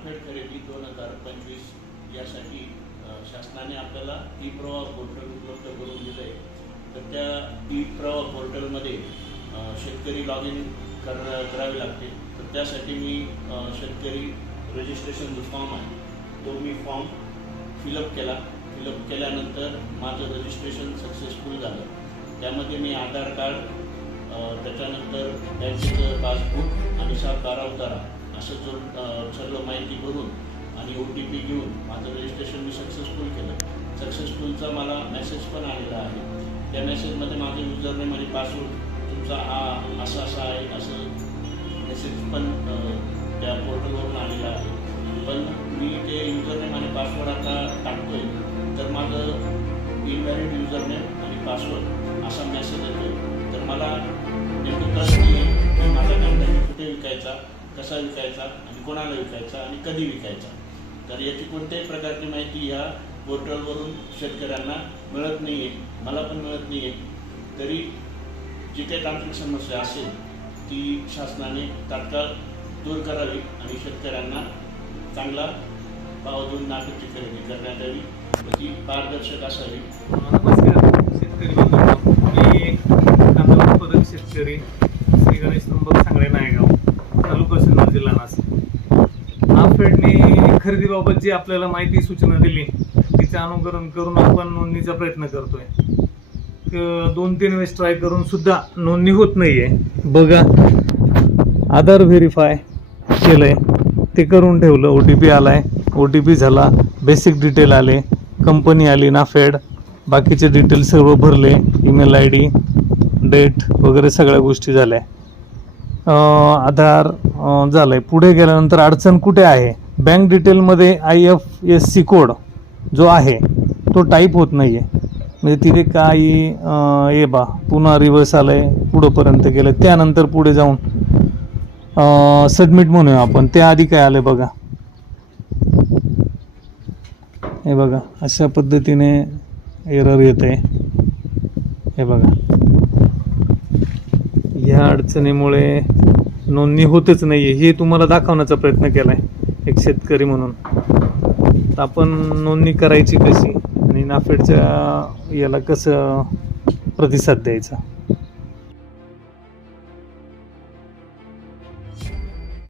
Update खरेदी दोन हजार पंचवीस यासाठी शासनाने आपल्याला ई प्रवाह पोर्टल उपलब्ध करून दिलं आहे तर त्या ई प्रवाह पोर्टलमध्ये शेतकरी लॉग इन कर करावे लागते. तर त्यासाठी मी शेतकरी रजिस्ट्रेशन जो फॉर्म आहे तो मी फॉर्म फिलअप केला. फिलअप केल्यानंतर माझं रजिस्ट्रेशन सक्सेसफुल झालं. त्यामध्ये मी आधार कार्ड त्याच्यानंतर बँकेचं पासबुक आणि सात बारा उतारा. असं जो सर्व माहिती भरून आणि ओ टी पी घेऊन माझं रजिस्ट्रेशन मी सक्सेसफुल केलं. सक्सेसफुलचा मला मेसेज पण आलेला आहे. त्या मेसेजमध्ये माझं युजर नेम आणि पासवर्ड तुमचा हा असा असा आहे असं मेसेज पण त्या पोर्टलवरून आलेला आहे. पण मी ते युजर नेम आणि पासवर्ड आता टाकतोय. तर माझं इनव्हॅलिड युजरनेम आणि पासवर्ड असा मेसेज येतो तर मला कसा विकायचा आणि कोणाला विकायचा आणि कधी विकायचा? तर याची कोणत्याही प्रकारची माहिती ह्या पोर्टलवरून शेतकऱ्यांना मिळत नाही आहे मला पण मिळत नाही आहे तरी जी काही तांत्रिक समस्या असेल ती शासनाने तात्काळ दूर करावी आणि शेतकऱ्यांना चांगला भाव देऊन नागरिकची खरेदी करण्यात यावी. ती पारदर्शक असावी. नमस्कार शेतकरी मी कांदा उत्पादक शेतकरी नाशिक खरेदीबाबत जी आपल्याला माहिती सूचना दिली. तिचे अनुकरण करून आपण नोंदणीचा प्रयत्न करतोय. दोन तीन वेळेस ट्राय करून सुद्धा नोंदणी होत नाहीये. बघा आधार व्हेरीफाय केलंय. ते करून ठेवलं. ओ टी पी आलाय. ओ टी पी झाला. बेसिक डिटेल आले. कंपनी आली नाफेड बाकीचे डिटेल सर्व भरले. ईमेल आय डी डेट वगैरे सगळ्या गोष्टी झाल्या. आधार झालं आहे पुढे गेल्यानंतर अडचण कुठे आहे? बँक डिटेलमध्ये I F S C code जो आहे तो टाईप होत नाही आहे म्हणजे तिथे काही ये हे बा पुन्हा रिव्हर्स आहे पुढंपर्यंत गेलं त्यानंतर पुढे जाऊन सबमिट म्हणूया आपण. त्याआधी काय आलं बघा. हे बघा अशा पद्धतीने एरर येत आहे हे बघा. ह्या अडचणीमुळे नोंदणी होतच नाही आहे हे तुम्हाला दाखवण्याचा प्रयत्न केला आहे एक शेतकरी म्हणून. तर आपण नोंदणी करायची कशी? आणि नाफेडच्या याला कसं प्रतिसाद द्यायचा?